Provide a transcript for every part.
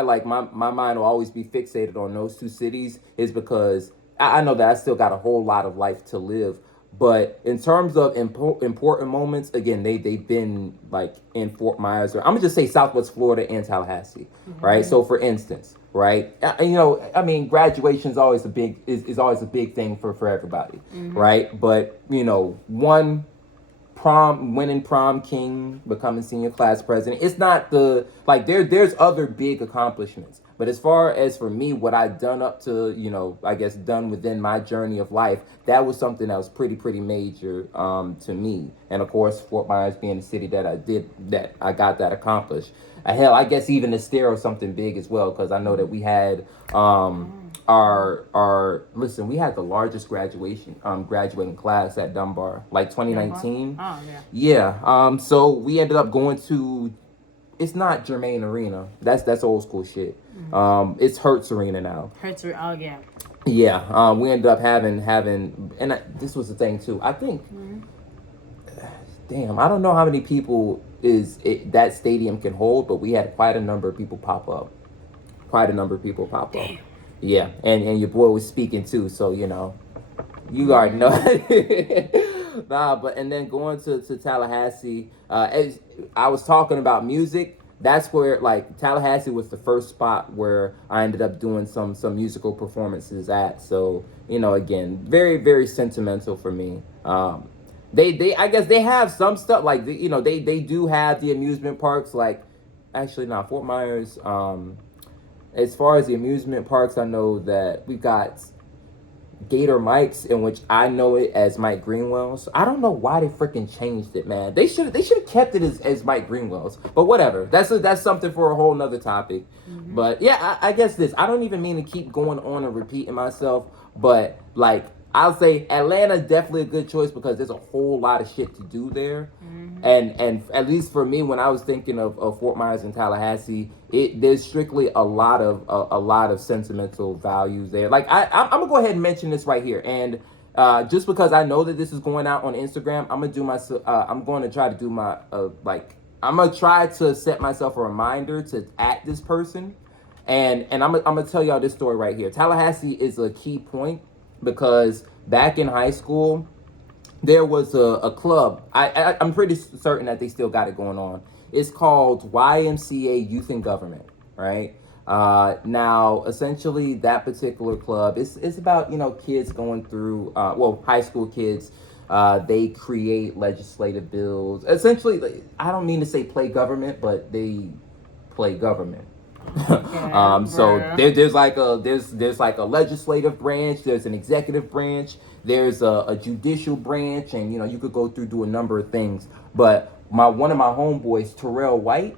like my mind will always be fixated on those two cities is because I know that I still got a whole lot of life to live. But in terms of important moments, again, they've been like in Fort Myers, or I'm gonna just say Southwest Florida and Tallahassee, right? So for instance, right, I mean, graduation is always is always a big thing for everybody, right? But one prom winning prom king, becoming senior class president, it's not the like there's other big accomplishments, but as far as for me, what I've done up to, I guess done within my journey of life, that was something that was pretty major to me. And of course, Fort Myers being the city that I got that accomplished. Hell, I guess even Estero was something big as well, because I know that we had our listen, we had the largest graduating class at Dunbar, like Dunbar? 2019. Oh, yeah. Yeah. So we ended up going to, it's not Germain Arena. That's old school shit. It's Hertz Arena now. Hertz, oh, yeah. Yeah. We ended up having and this was the thing too. I think damn, I don't know how many people that stadium can hold, but we had quite a number of people pop up. Quite a number of people pop up. Damn. Yeah, and your boy was speaking too, so you already know. Nah, but and then going to Tallahassee, as I was talking about music, that's where like Tallahassee was the first spot where I ended up doing some musical performances at. So again, very sentimental for me. They I guess they have some stuff like they do have the amusement parks, like actually not Fort Myers. As far as the amusement parks, I know that we got Gator Mike's, in which I know it as Mike Greenwell's. I don't know why they freaking changed it, man. They should have kept it as Mike Greenwell's. But whatever. That's something for a whole nother topic. But yeah, I guess this. I don't even mean to keep going on and repeating myself, but like I'll say Atlanta definitely a good choice because there's a whole lot of shit to do there. And at least for me, when I was thinking of Fort Myers and Tallahassee, there's strictly a lot of sentimental values there. Like I'm gonna go ahead and mention this right here, and just because I know that this is going out on Instagram, I'm going to try to do my I'm gonna try to set myself a reminder to at this person, and I'm gonna tell y'all this story right here. Tallahassee is a key point because back in high school there was a club. I'm pretty certain that they still got it going on. It's called YMCA Youth in Government, right? Now, essentially, that particular club is about kids going through high school kids. They create legislative bills. Essentially, I don't mean to say play government, but they play government. So there's like a legislative branch, there's an executive branch, there's a judicial branch, and you could go through do a number of things. But one of my homeboys, Terrell White,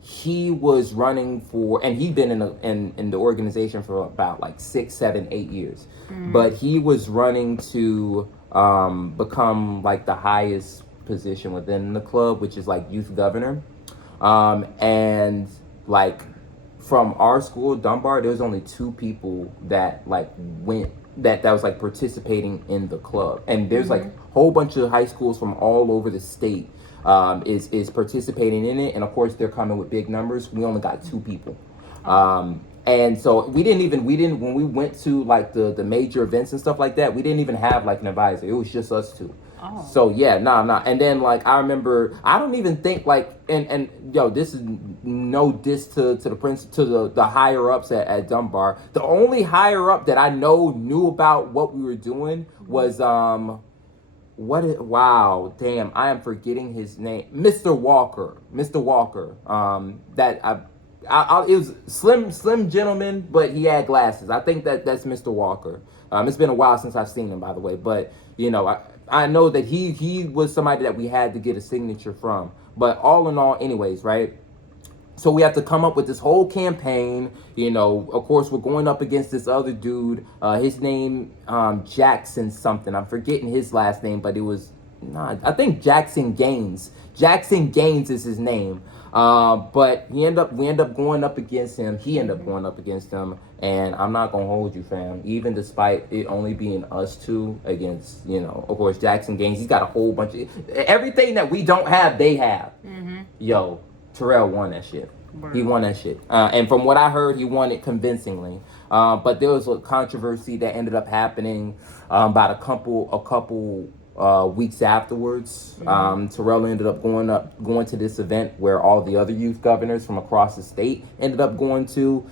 he was running for, and he'd been in the organization for about like 6, 7, 8 years. But he was running to become like the highest position within the club, which is like youth governor. And like from our school, Dunbar, there was only 2 people that like went that was like participating in the club, and there's like a whole bunch of high schools from all over the state is participating in it, and of course they're coming with big numbers. We only got 2 people, and so we didn't when we went to like the major events and stuff like that, we didn't even have like an advisor. It was just us 2. Oh. So yeah, nah. And then like I remember, I don't even think like and yo, this is no diss to the higher ups at Dunbar. The only higher up that I knew about what we were doing was wow, damn, I am forgetting his name. Mr. Walker. It was slim gentleman, but he had glasses. I think that's Mr. Walker. It's been a while since I've seen him, by the way, but I know that he was somebody that we had to get a signature from. But all in all, anyways, right? So we have to come up with this whole campaign. Of course, we're going up against this other dude. His name, Jackson something. I'm forgetting his last name, but it was, I think Jackson Gaines. Jackson Gaines is his name. But we end up going up against him. He ended up going up against him. And I'm not going to hold you, fam. Even despite it only being us 2 against, of course, Jackson Gaines. He's got a whole bunch of, everything that we don't have, they have. Yo, Terrell won that shit. Bro. He won that shit. And from what I heard, he won it convincingly. But there was a controversy that ended up happening about a couple weeks afterwards. Terrell ended up going to this event where all the other youth governors from across the state ended up going to.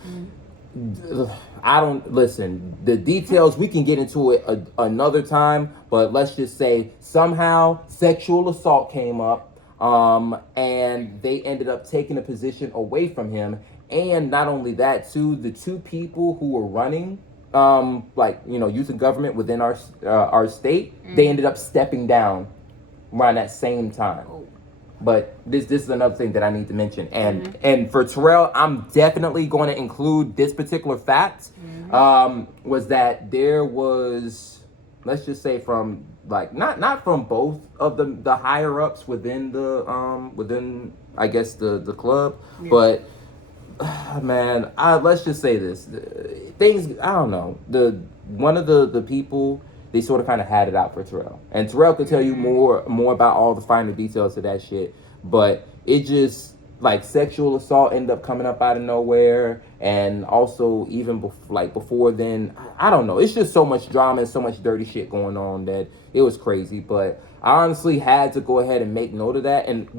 I don't listen. The details we can get into it another time, but let's just say somehow sexual assault came up, and they ended up taking a position away from him. And not only that, too, the two people who were running, youth and government within our state, they ended up stepping down around that same time. But this is another thing that I need to mention, and for Terrell, I'm definitely going to include this particular fact. Was that there was, let's just say, from like not from both of the higher ups within within I guess the club, but man, let's just say this things, I don't know, one of the people, they sort of kind of had it out for Terrell. And Terrell could tell you more about all the finer details of that shit. But it just, like, sexual assault ended up coming up out of nowhere. And also, even before then, I don't know. It's just so much drama and so much dirty shit going on that it was crazy. But I honestly had to go ahead and make note of that. And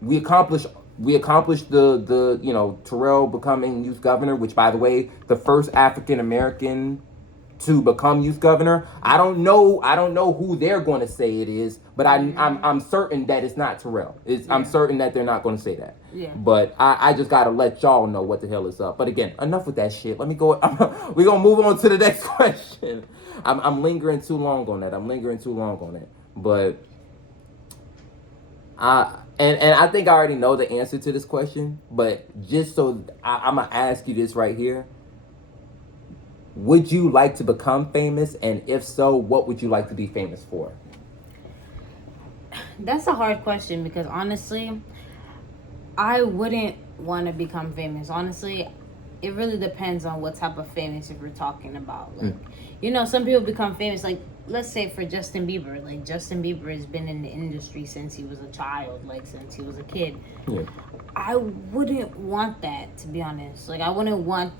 we accomplished the Terrell becoming youth governor, which, by the way, the first African American to become youth governor. I don't know who they're going to say it is, but I'm certain that it's not Terrell. I'm certain that they're not going to say that. Yeah. But I just got to let y'all know what the hell is up. But again, enough with that shit. Let me go. We're going to move on to the next question. I'm lingering too long on that. But and I think I already know the answer to this question, but just so I'm going to ask you this right here. Would you like to become famous? And if so, what would you like to be famous for? That's a hard question because honestly, I wouldn't want to become famous. Honestly, it really depends on what type of famous if we're talking about. Like, some people become famous. Like, let's say for Justin Bieber. Like, Justin Bieber has been in the industry since he was a child, like since he was a kid. Yeah. I wouldn't want that, to be honest. Like, I wouldn't want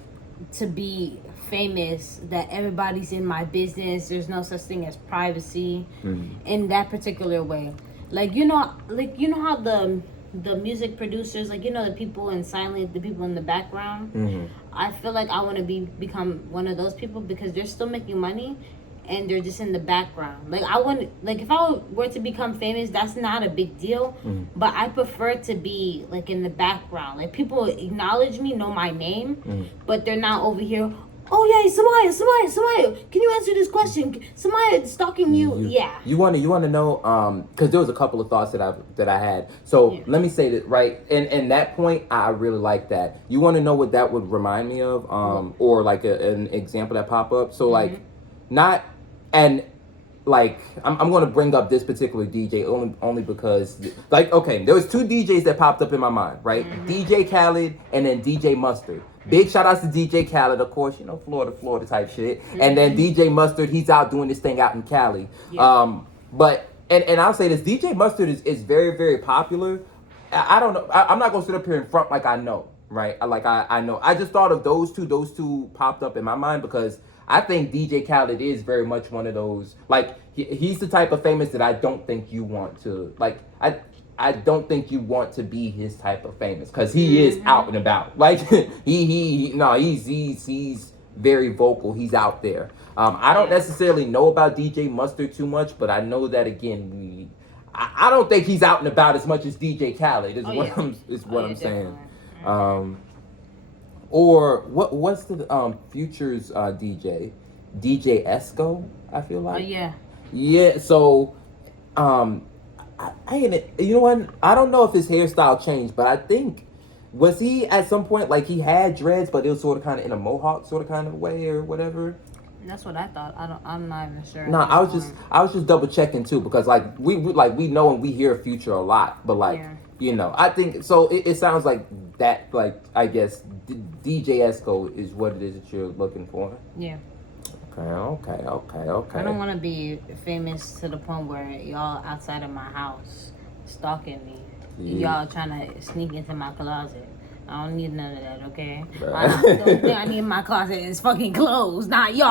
to be famous that everybody's in my business. There's no such thing as privacy in that particular way. Like, how the music producers, like, the people in silent, the people in the background. I feel like I want to become one of those people because they're still making money and they're just in the background. Like, if I were to become famous, that's not a big deal. But I prefer to be, like, in the background. Like, people acknowledge me, know my name, but they're not over here, oh, yeah, Samaya, can you answer this question? Samaya stalking you. Yeah. You want to know, because there was a couple of thoughts that I had. So let me say that, right, and that point, I really like that. You want to know what that would remind me of, or like an example that pop up? So, like, not... And like I'm going to bring up this particular DJ only because, like, okay, there was two DJs that popped up in my mind, right? DJ Khaled and then DJ Mustard. Big shout outs to DJ Khaled, of course, Florida type shit. And then DJ Mustard, he's out doing this thing out in Cali. But and I'll say this, DJ Mustard is very, very popular. I don't know. I'm not going to sit up here in front like I know, right? I know. I just thought of those two popped up in my mind because I think DJ Khaled is very much one of those, like, he's the type of famous that I don't think you want to, like, I don't think you want to be his type of famous because he is out and about. Like, he's very vocal. He's out there. I don't necessarily know about DJ Mustard too much, but I know that, again, I don't think he's out and about as much as DJ Khaled is what I'm saying. Or what's the Future's DJ Esco, I feel like. Yeah, so I you know what, I don't know if his hairstyle changed, but I think, was he at some point, like, he had dreads but it was sort of kind of in a mohawk sort of kind of way or whatever? That's what I thought. I'm not even sure. No, I was just double checking too because, like, we know and we hear Future a lot, but, like, I think so. It sounds like that. Like, I guess DJ Esco is what it is that you're looking for. Yeah. Okay. I don't want to be famous to the point where y'all outside of my house stalking me. Y'all trying to sneak into my closet. I don't need none of that, okay? Right. The only thing I need in my closet is fucking clothes, not y'all.